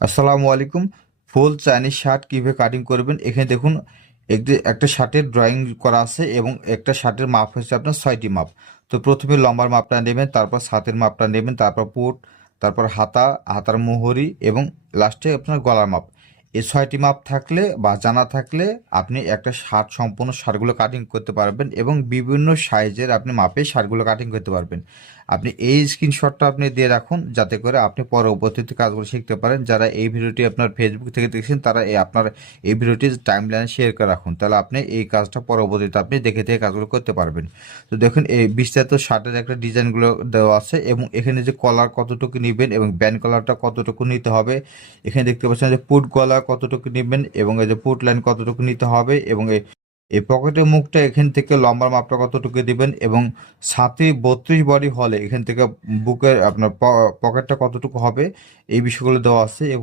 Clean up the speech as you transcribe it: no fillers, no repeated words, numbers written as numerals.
আসসালামু আলাইকুম। ফুল Chinese shirt কিভাবে কাটিং করবেন এখানে দেখুন। একটা শার্টের ড্রয়িং করা আছে এবং একটা শার্টের মাপ হচ্ছে আপনার 6টি মাপ। তো প্রথমে লম্বার মাপটা নেবেন, তারপর ছাতির মাপটা নেবেন, তারপর পুট, তারপর হাতার মোহরি এবং লাস্টে আপনার গলার মাপ। এই 6টি মাপ থাকলে বা জানা থাকলে আপনি একটা শার্ট সম্পূর্ণ শার্টগুলো কাটিং করতে পারবেন এবং বিভিন্ন সাইজের আপনি মাপে শার্টগুলো কাটিং করতে পারবেন। আপনি এই স্ক্রিনশটটা আপনি দিয়ে রাখুন যাতে করে আপনি পরবর্তীতে কাজগুলো শিখতে পারেন। যারা এই ভিডিওটি আপনার ফেসবুক থেকে দেখছেন তারা আপনার এই ভিডিওটি টাইমলাইনে শেয়ার করে রাখুন, তাহলে আপনি এই কাজটা পরবর্তীতে আপনি দেখে দেখে কাজগুলো করতে পারবেন। তো দেখুন, এই বিস্তারিত শার্টের একটা ডিজাইনগুলো দেওয়া আছে এবং এখানে যে কলার কতটুকু নেবেন এবং ব্যান্ড কলারটা কতটুকু নিতে হবে। এখানে দেখতে পাচ্ছেন যে পুট গলা কতটুকু নেবেন এবং এই যে পুট লাইন কতটুকু নিতে হবে এবং এই পকেটের মুখটা এখান থেকে লম্বার মাপটা কতটুকু দিবেন এবং 32 বডি হলে এখান থেকে বুকের আপনার পকেটটা কতটুকু হবে, এই বিষয়গুলো দেওয়া আছে।